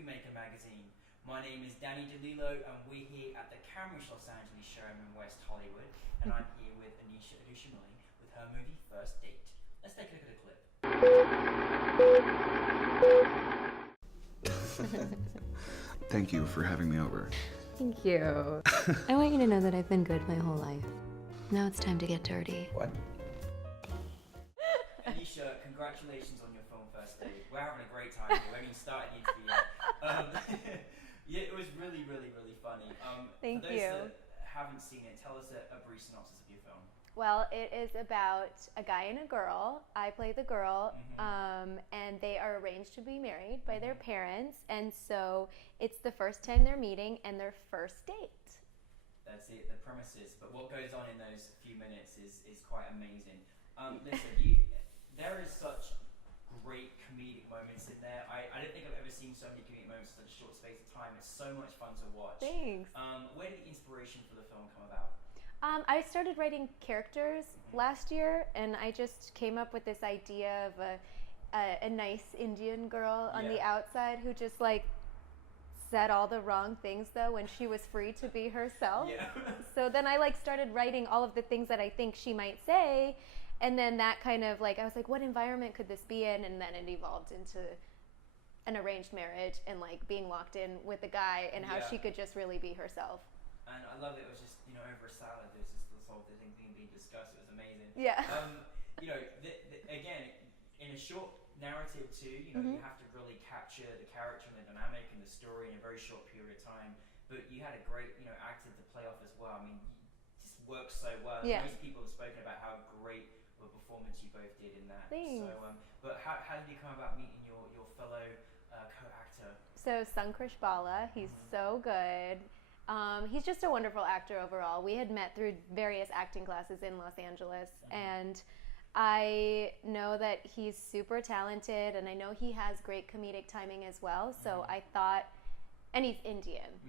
Filmmaker magazine. My name is Danny DeLillo and we're here at the NFMLA Los Angeles showroom in West Hollywood, and I'm here with Anisha Adusumilli with her movie First Date. Let's take a look at a clip. Thank you for having me over. Thank you. I want you to know that I've been good my whole life. Now it's time to get dirty. What? Anisha, congratulations on your film First Date. We're having a great time here. We haven't even started the interview yet. Yeah, it was really, really, really funny. Thank for those you. that haven't seen it, tell us a brief synopsis of your film. Well, it is about a guy and a girl. I play the girl, and they are arranged to be married by their parents, and so it's the first time they're meeting and their first date. That's it, the premises. But what goes on in those few minutes is quite amazing. Listen, there is such great comedic moments in there. I don't think I've ever seen so many comedic moments in such a short space of time. It's so much fun to watch. Thanks. Where did the inspiration for the film come about? I started writing characters last year, and I just came up with this idea of a nice Indian girl on the outside who just like said all the wrong things though when she was free to be herself. Yeah. So then I like started writing all of the things that I think she might say, and then that kind of like I was like, what environment could this be in? And then it evolved into an arranged marriage and like being locked in with a guy and how she could just really be herself. And I love it. It was just, over a salad. There's just this whole thing being discussed. It was amazing. Yeah. Again, in a short narrative too, you have to really capture the character and the dynamic and the story in a very short period of time. But you had a great, actor to play off as well. I mean, you just works so well. Yeah. Most people have spoken about how great of a performance you both did in that. Thanks. So, but how did you come about meeting your fellow co-actor? So Sankrish Bala, he's so good. He's just a wonderful actor overall. We had met through various acting classes in Los Angeles, and I know that he's super talented, and I know he has great comedic timing as well. So I thought, and he's Indian.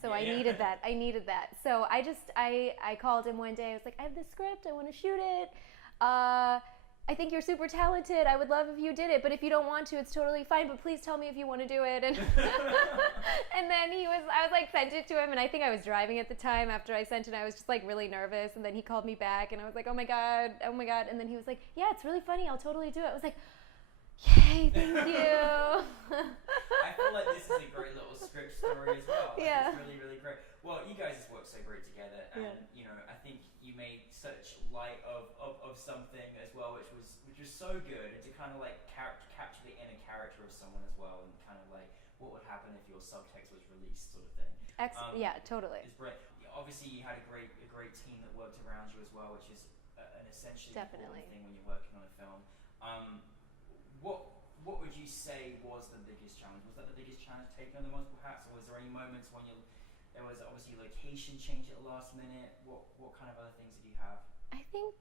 So I needed that. So I called him one day. I was like, I have this script. I want to shoot it. I think you're super talented. I would love if you did it, but if you don't want to, it's totally fine. But please tell me if you want to do it. And and then I was like, sent it to him, and I think I was driving at the time. After I sent it, I was just like really nervous, and then he called me back, and I was like, oh my god, and then he was like, yeah, it's really funny. I'll totally do it. I was like, yay, thank you. I feel like this is a great little script story as well. Yeah. It's really, really great. Well, you guys just work so great together, and I think you made such light of something as well, which was so good, and to kind of like capture the inner character of someone as well, and kind of like what would happen if your subtext was released, sort of thing. Yeah, totally. It's great. Obviously, you had a great team that worked around you as well, which is an essentially important thing when you're working on a film. What would you say was the biggest challenge? Was that the biggest challenge, taking on the multiple hats, or was there any moments when there was obviously location change at the last minute? What kind of other things did you have? I think,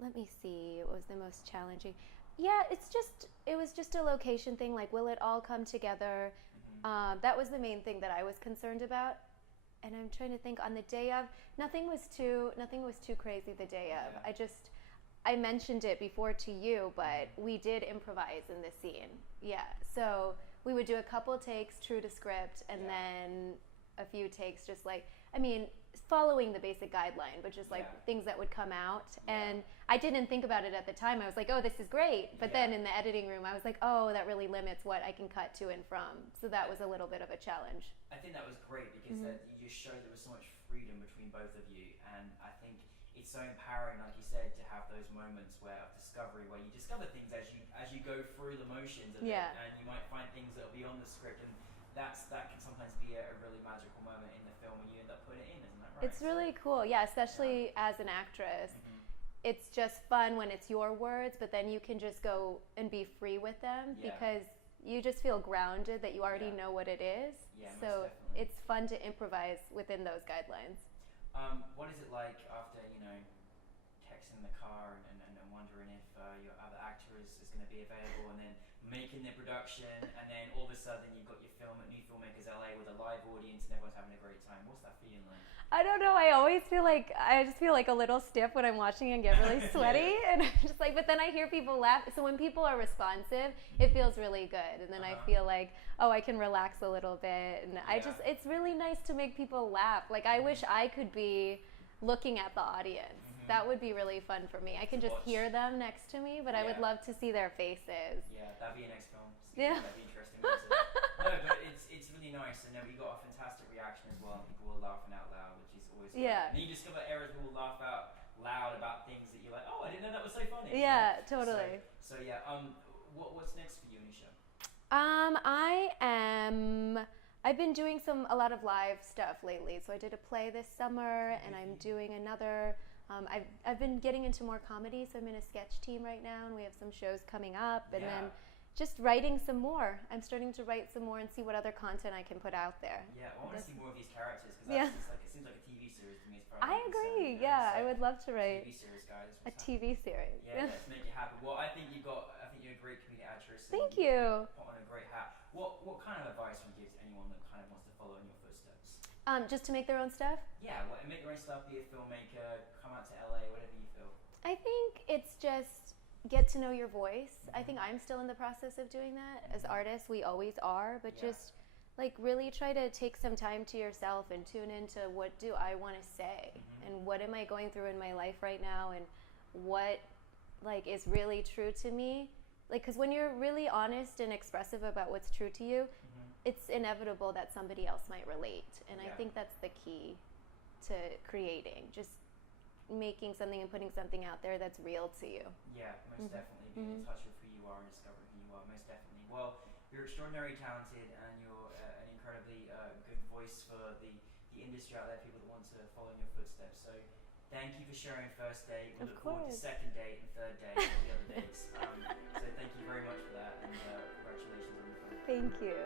let me see, what was the most challenging? Yeah, it was just a location thing, like will it all come together? That was the main thing that I was concerned about. And I'm trying to think, on the day of, nothing was too crazy the day of. I mentioned it before to you, but we did improvise in this scene. Yeah, so we would do a couple takes true to script, and then a few takes just like, following the basic guideline, but just like things that would come out. And I didn't think about it at the time. I was like, oh, this is great. But then in the editing room, I was like, oh, that really limits what I can cut to and from. So that was a little bit of a challenge. I think that was great because that you just showed there was so much freedom between both of you. And I think it's so empowering, like you said, to have those moments of discovery where you discover things as you go through the motions of it, and you might find things that will be on the script, and that can sometimes be a really magical moment in the film when you end up putting it in, isn't that right? It's really cool, especially as an actress. It's just fun when it's your words, but then you can just go and be free with them because you just feel grounded that you already know what it is. So it's fun to improvise within those guidelines. What is it like after, texting in the car and wondering if your other actor is going to be available, and then making the production, and then all of a sudden you've got your film at NewFilmmakers LA with a live audience and and everyone's having a great time. What's that feeling like? I don't know. I just feel like a little stiff when I'm watching and get really sweaty, and I'm just like. But then I hear people laugh. So when people are responsive, it feels really good, and then I feel like, oh, I can relax a little bit, and it's really nice to make people laugh. Like I wish I could be looking at the audience. That would be really fun for me. I can just hear them next to me, but I would love to see their faces. Yeah, that'd be your next film. Yeah. That'd be interesting. No, but it's really nice, and then we got a fantastic reaction as well. People were laughing out loud, which is always great. Yeah. And you discover areas who will laugh out loud about things that you're like, oh, I didn't know that was so funny. Yeah, totally. So yeah, what's next for you, Anisha? I've been doing a lot of live stuff lately. So I did a play this summer, and I'm doing another. I've been getting into more comedy, so I'm in a sketch team right now, and we have some shows coming up, and then just writing some more. I'm starting to write some more and see what other content I can put out there. Yeah, I want to see more of these characters, because it seems like a TV series to me. As far as I agree. I would love to write TV series, guys. a TV series. Yeah, let's make it happen. Well, I think you're a great comedic actress. Thank you. Put on a great hat. What kind of advice would you give to anyone that kind of wants to follow in your footsteps? Just to make their own stuff? Yeah, make your own stuff, be a filmmaker, come out to LA, whatever you feel. I think it's just get to know your voice. I think I'm still in the process of doing that. As artists, we always are, but just like really try to take some time to yourself and tune into what do I want to say and what am I going through in my life right now and what like is really true to me. Like, because when you're really honest and expressive about what's true to you, it's inevitable that somebody else might relate. And I think that's the key to creating, just making something and putting something out there that's real to you. Yeah, most definitely. Being in touch with who you are and discovering who you are, most definitely. Well, you're extraordinarily talented, and you're an incredibly good voice for the industry out there, people that want to follow in your footsteps. So thank you for sharing first date. We look forward to second date and third date and all the other dates. So thank you very much for that, and congratulations on the film. Thank you.